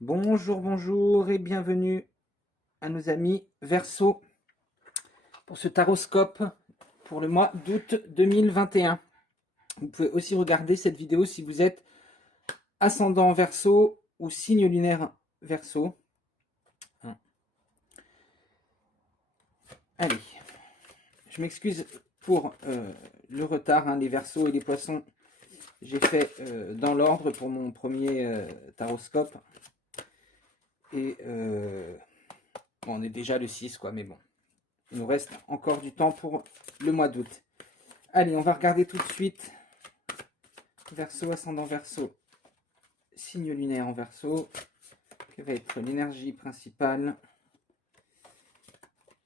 Bonjour, bonjour et bienvenue à nos amis Verseau pour ce taroscope pour le mois d'août 2021. Vous pouvez aussi regarder cette vidéo si vous êtes ascendant Verseau ou signe lunaire Verseau. Allez, je m'excuse pour le retard, les Verseaux et les Poissons. J'ai fait dans l'ordre pour mon premier taroscope. Et bon, on est déjà le 6, quoi, mais bon. Il nous reste encore du temps pour le mois d'août. Allez, on va regarder tout de suite Verseau, ascendant Verseau, signe lunaire en Verseau. Quelle va être l'énergie principale?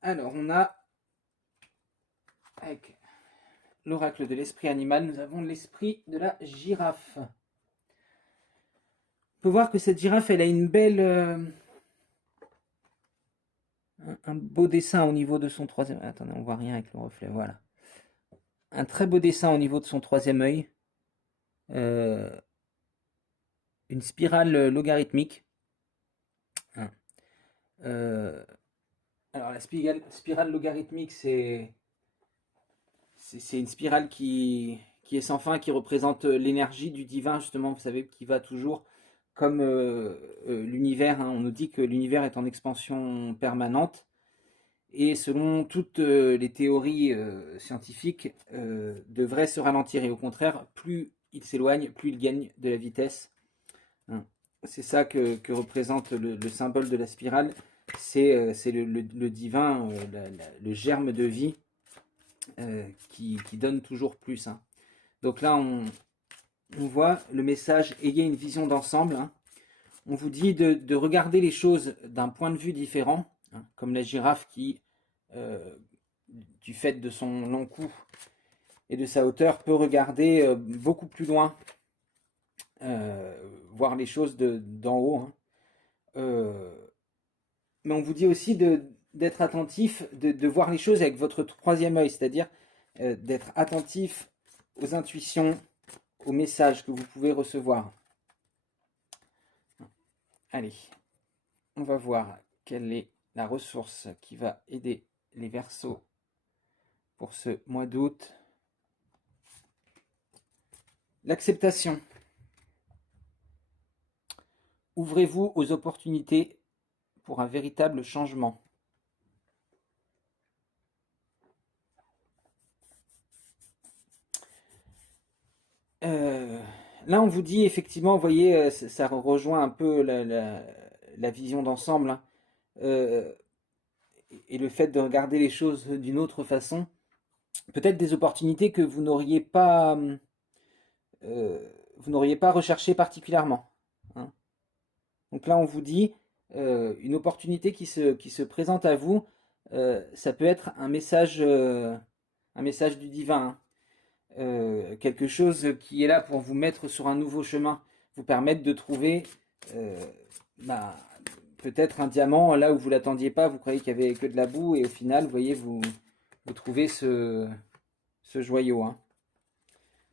Alors, on a, avec l'oracle de l'esprit animal, nous avons l'esprit de la girafe. On peut voir que cette girafe, elle a une belle... un beau dessin au niveau de son troisième... Attendez, on voit rien avec le reflet, voilà. Un très beau dessin au niveau de son troisième œil. Une spirale logarithmique. Alors la spirale logarithmique, c'est une spirale qui est sans fin, qui représente l'énergie du divin, justement, vous savez, qui va toujours comme l'univers. On nous dit que l'univers est en expansion permanente. Et selon toutes les théories scientifiques, devrait se ralentir. Et au contraire, plus il s'éloigne, plus il gagne de la vitesse. C'est ça que représente le symbole de la spirale. C'est le divin, le germe de vie qui donne toujours plus. Donc là, on voit le message « Ayez une vision d'ensemble ». On vous dit de regarder les choses d'un point de vue différent, comme la girafe qui, du fait de son long cou et de sa hauteur, peut regarder beaucoup plus loin, voir les choses d'en haut. Mais on vous dit aussi d'être attentif, de voir les choses avec votre troisième œil, c'est-à-dire d'être attentif aux intuitions, aux messages que vous pouvez recevoir. Allez, on va voir quelle est la ressource qui va aider les Verseaux pour ce mois d'août. L'acceptation. Ouvrez-vous aux opportunités pour un véritable changement. Là, on vous dit effectivement, vous voyez, ça rejoint un peu la vision d'ensemble, et le fait de regarder les choses d'une autre façon. Peut-être des opportunités que vous n'auriez pas recherché particulièrement. Donc là, on vous dit une opportunité qui se présente à vous. Ça peut être un message du divin. Quelque chose qui est là pour vous mettre sur un nouveau chemin, vous permettre de trouver peut-être un diamant là où vous ne l'attendiez pas, vous croyez qu'il n'y avait que de la boue, et au final, vous voyez, vous trouvez ce joyau.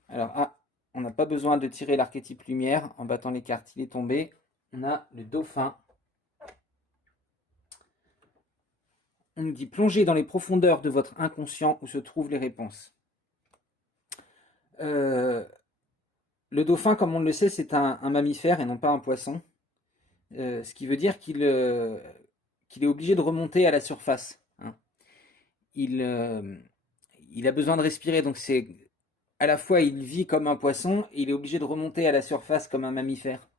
Alors, on n'a pas besoin de tirer l'archétype lumière en battant les cartes, il est tombé. On a le dauphin. On nous dit plongez dans les profondeurs de votre inconscient où se trouvent les réponses. Le dauphin, comme on le sait, c'est un mammifère et non pas un poisson. Ce qui veut dire qu'il est obligé de remonter à la surface. Il a besoin de respirer, donc c'est à la fois il vit comme un poisson et il est obligé de remonter à la surface comme un mammifère.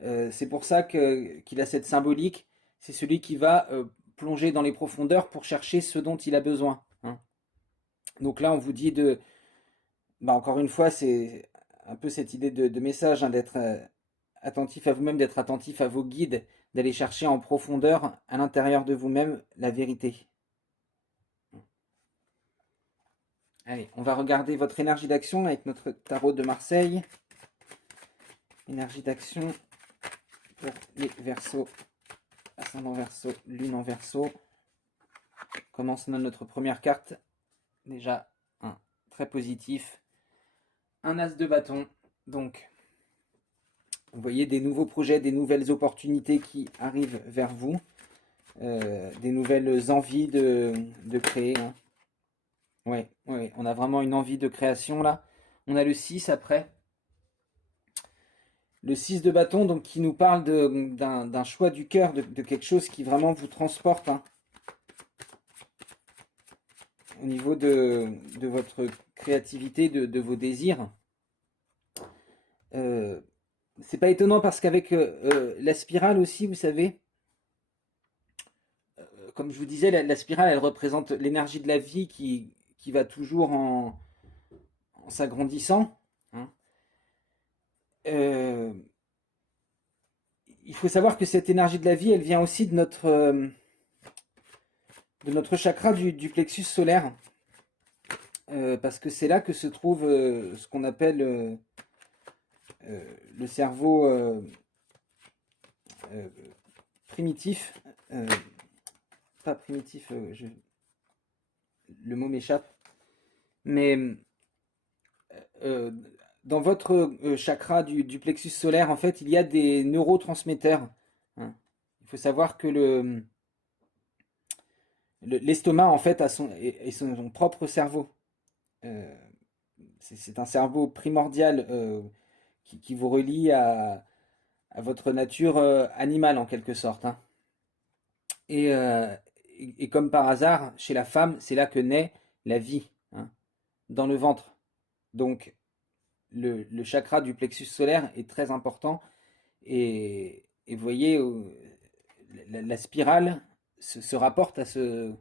C'est pour ça qu'il a cette symbolique. C'est celui qui va plonger dans les profondeurs pour chercher ce dont il a besoin. Donc là, on vous dit encore une fois, c'est un peu cette idée de message, d'être attentif à vous-même, d'être attentif à vos guides, d'aller chercher en profondeur, à l'intérieur de vous-même, la vérité. Allez, on va regarder votre énergie d'action avec notre tarot de Marseille. Énergie d'action pour les Verseaux, ascendant Verseau, lune en Verseau. Commençons notre première carte. Déjà, très positif. Un as de bâton. Donc, Vous voyez des nouveaux projets, des nouvelles opportunités qui arrivent vers vous, des nouvelles envies de créer, hein. Ouais, ouais, on a vraiment une envie de création là. On a le 6 après. Le 6 de bâton, donc qui nous parle d'un choix du cœur, de quelque chose qui vraiment vous transporte, hein, au niveau de votre créativité, de vos désirs. C'est pas étonnant parce qu'avec la spirale aussi, vous savez, comme je vous disais, la spirale, elle représente l'énergie de la vie qui va toujours en s'agrandissant, hein. Euh, il faut savoir que cette énergie de la vie, elle vient aussi de notre chakra du plexus solaire, parce que c'est là que se trouve ce qu'on appelle le cerveau euh, primitif, euh, pas primitif, le mot m'échappe, mais euh, dans votre chakra du plexus solaire, en fait, il y a des neurotransmetteurs, hein. Il faut savoir que l'estomac, en fait, a son propre cerveau. Euh, c'est un cerveau primordial qui vous relie à votre nature animale, en quelque sorte, hein. Et, euh, et comme par hasard, chez la femme, c'est là que naît la vie, hein, dans le ventre. Donc, le chakra du plexus solaire est très important. Et vous voyez, la spirale se rapporte à ce...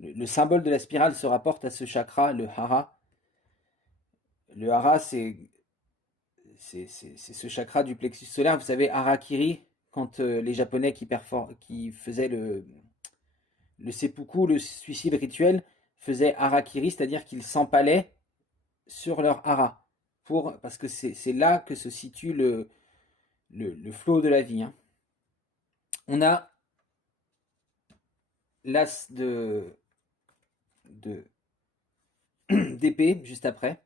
Le symbole de la spirale se rapporte à ce chakra, le hara. Le hara, c'est ce chakra du plexus solaire. Vous savez, harakiri, quand les Japonais qui faisaient le seppuku, le suicide rituel, faisaient harakiri, c'est-à-dire qu'ils s'empalaient sur leur hara. Parce que c'est là que se situe le flot de la vie, hein. On a l'as de d'épée juste après.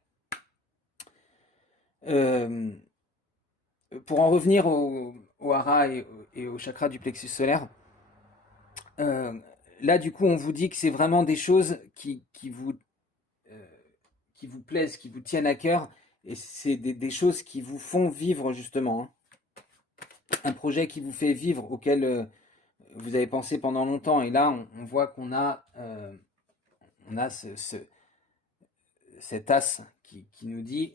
Euh, pour en revenir au hara et au chakra du plexus solaire, euh, là du coup on vous dit que c'est vraiment des choses euh, qui vous plaisent, qui vous tiennent à cœur, et c'est des choses qui vous font vivre justement, hein. Un projet qui vous fait vivre, auquel vous avez pensé pendant longtemps, et là on voit on a cet as qui nous dit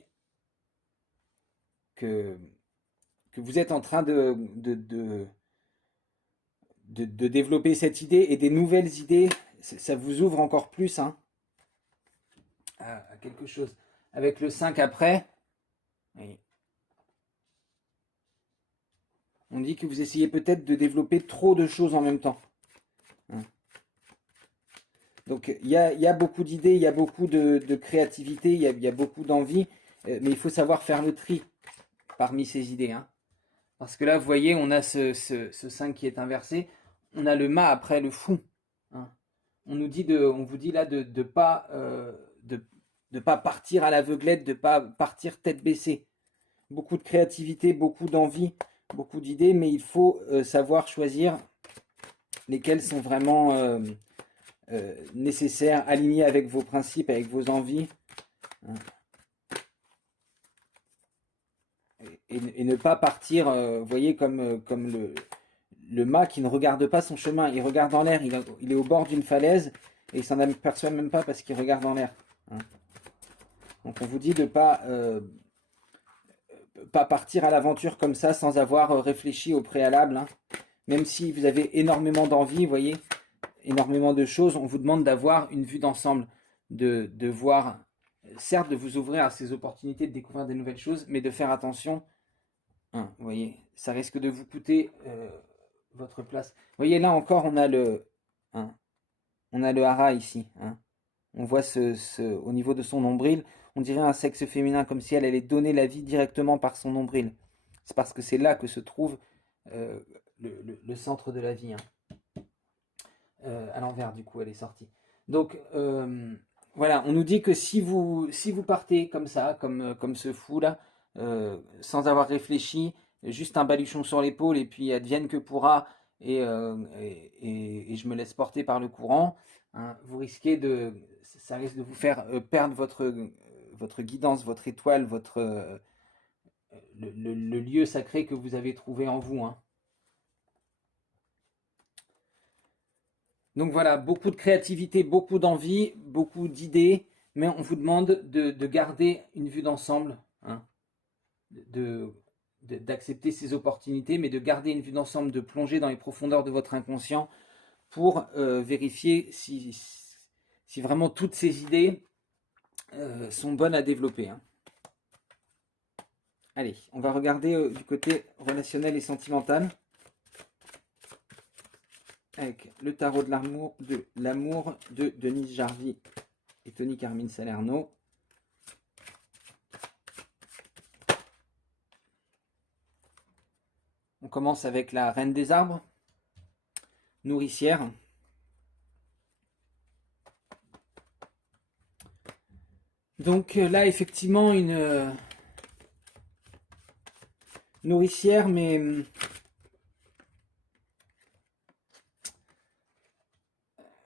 que, que vous êtes en train de développer cette idée et des nouvelles idées. Ça vous ouvre encore plus, hein, à quelque chose. Avec le 5 après, on dit que vous essayez peut-être de développer trop de choses en même temps, hein. Donc il y a beaucoup d'idées, il y a beaucoup de créativité, il y a beaucoup d'envie, mais il faut savoir faire le tri parmi ces idées, hein. Parce que là, vous voyez, on a ce 5 qui est inversé. On a le ma après le fou, hein. On vous dit là de pas partir à l'aveuglette, de pas partir tête baissée. Beaucoup de créativité, beaucoup d'envie, beaucoup d'idées, mais il faut savoir choisir lesquelles sont vraiment nécessaires, alignés avec vos principes, avec vos envies, hein. Et ne pas partir, vous voyez, comme le mât qui ne regarde pas son chemin, il regarde en l'air, il est au bord d'une falaise et il s'en aperçoit même pas parce qu'il regarde en l'air, hein. Donc on vous dit de pas partir à l'aventure comme ça sans avoir réfléchi au préalable, hein. Même si vous avez énormément d'envie, vous voyez, énormément de choses, on vous demande d'avoir une vue d'ensemble, de voir, certes de vous ouvrir à ces opportunités de découvrir des nouvelles choses, mais de faire attention, hein, vous voyez, ça risque de vous coûter votre place. Vous voyez, là encore, hein, on a le hara ici, hein. On voit au niveau de son nombril, on dirait un sexe féminin, comme si elle allait donner la vie directement par son nombril. C'est parce que c'est là que se trouve euh, le centre de la vie, hein. À l'envers, du coup, elle est sortie. Donc, voilà, on nous dit que si vous partez comme ça, comme ce fou là, sans avoir réfléchi, juste un baluchon sur l'épaule et puis advienne que pourra et je me laisse porter par le courant, hein, vous risquez ça risque de vous faire perdre votre guidance, votre étoile, le lieu sacré que vous avez trouvé en vous, hein. Donc voilà, beaucoup de créativité, beaucoup d'envie, beaucoup d'idées, mais on vous demande de garder une vue d'ensemble, hein, de, d'accepter ces opportunités, mais de garder une vue d'ensemble, de plonger dans les profondeurs de votre inconscient pour vérifier si vraiment toutes ces idées sont bonnes à développer, hein. Allez, on va regarder du côté relationnel et sentimental avec le tarot de l'amour de Denise Jarvie et Tony Carmine Salerno. On commence avec la reine des arbres, nourricière. Donc là, effectivement, une nourricière, mais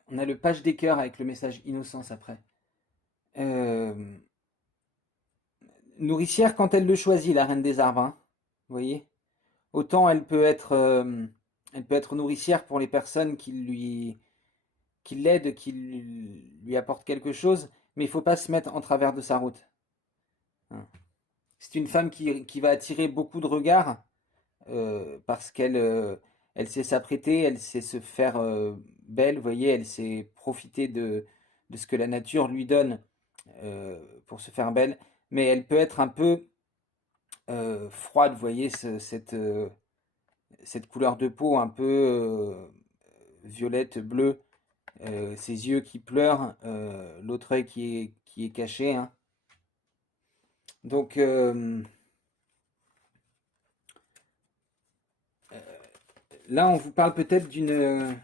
on a le page des cœurs avec le message innocence après. Nourricière quand elle le choisit, la reine des arbres, hein, vous voyez. Autant elle peut être nourricière pour les personnes qui l'aident, qui lui apportent quelque chose, mais il ne faut pas se mettre en travers de sa route, hein. C'est une femme qui va attirer beaucoup de regards parce elle sait s'apprêter, elle sait se faire belle, vous voyez, elle sait profiter de ce que la nature lui donne pour se faire belle, mais elle peut être un peu froide, vous voyez, cette couleur de peau un peu violette, bleue, ses yeux qui pleurent, l'autre œil qui est caché, hein. Donc là, on vous parle peut-être d'une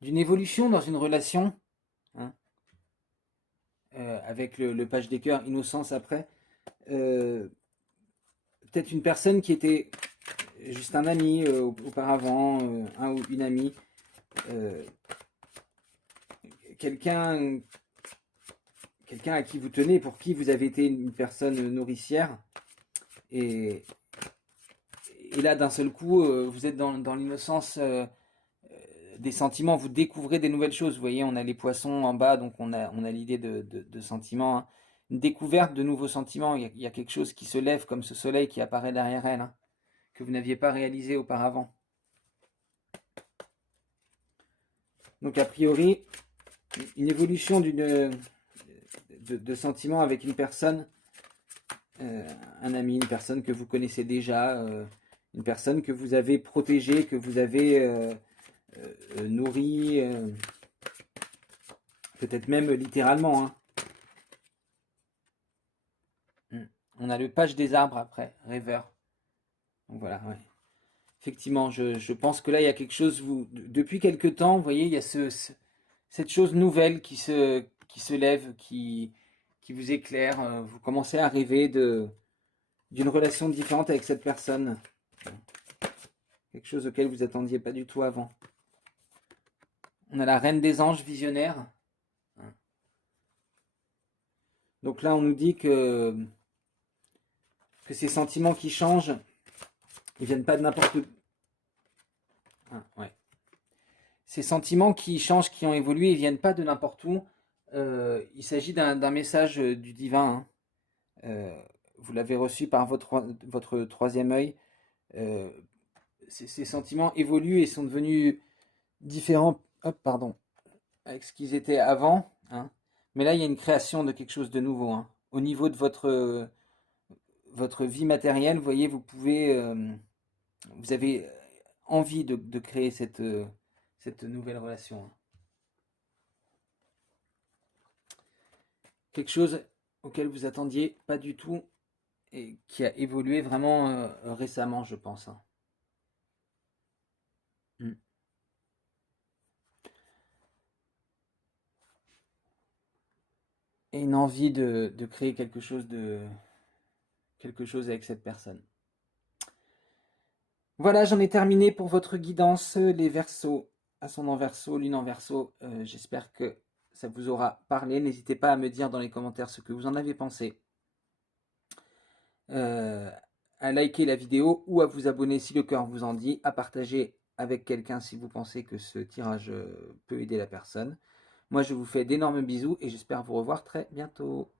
évolution dans une relation, hein, avec le page des cœurs, innocence après. Peut-être une personne qui était juste un ami auparavant, un ou une amie, quelqu'un à qui vous tenez, pour qui vous avez été une personne nourricière, et là d'un seul coup, vous êtes dans l'innocence des sentiments, vous découvrez des nouvelles choses. Vous voyez, on a les poissons en bas, donc on a l'idée de sentiments, hein. Une découverte de nouveaux sentiments, il y a quelque chose qui se lève comme ce soleil qui apparaît derrière elle, hein, que vous n'aviez pas réalisé auparavant. Donc a priori, une évolution de sentiments avec une personne, un ami, une personne que vous connaissez déjà, une personne que vous avez protégée, que vous avez nourrie, peut-être même littéralement, hein. On a le page des arbres après, rêveur. Donc voilà, ouais. Effectivement, je pense que là, il y a quelque chose, depuis quelque temps, vous voyez, il y a cette chose nouvelle qui se lève, qui vous éclaire. Vous commencez à rêver d'une relation différente avec cette personne. Quelque chose auquel vous attendiez pas du tout avant. On a la reine des anges visionnaire. Donc là, on nous dit que ces sentiments qui changent, ils viennent pas de n'importe où. Ah, ouais. Ces sentiments qui changent, qui ont évolué, ils viennent pas de n'importe où. Il s'agit d'un message du divin, hein. Vous l'avez reçu par votre troisième œil. Euh, ces sentiments évoluent et sont devenus différents, hop, pardon, avec ce qu'ils étaient avant, hein. Mais là, il y a une création de quelque chose de nouveau, hein. Au niveau de votre vie matérielle, vous voyez, vous avez envie de créer cette nouvelle relation, hein. Quelque chose auquel vous attendiez pas du tout et qui a évolué vraiment récemment, je pense, hein. Mm. Et une envie de créer quelque chose avec cette personne. Voilà, j'en ai terminé pour votre guidance, les Verseaux, ascendant Verseau, lune en Verseau. J'espère que ça vous aura parlé. N'hésitez pas à me dire dans les commentaires ce que vous en avez pensé. À liker la vidéo ou à vous abonner si le cœur vous en dit, à partager avec quelqu'un si vous pensez que ce tirage peut aider la personne. Moi, je vous fais d'énormes bisous et j'espère vous revoir très bientôt.